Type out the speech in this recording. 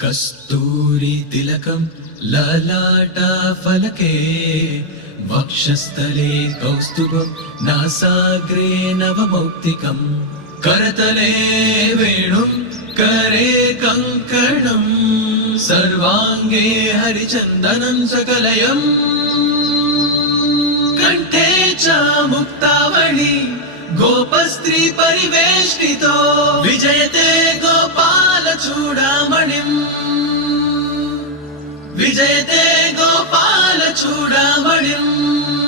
कस्तूरी तिलकं ललाटा फलके वक्षस्थले कौस्तुभं नासाग्रे नवमौक्तिकं करतले वेणुं करे कङ्कणं सर्वाङ्गे हरिचन्दनं सकलयम् कंठे च मुक्तावळी गोपस्त्री परिवेष्टितो विजयते गोपाल चूडामणिम् विजयते गोपाल चूडामणिम्।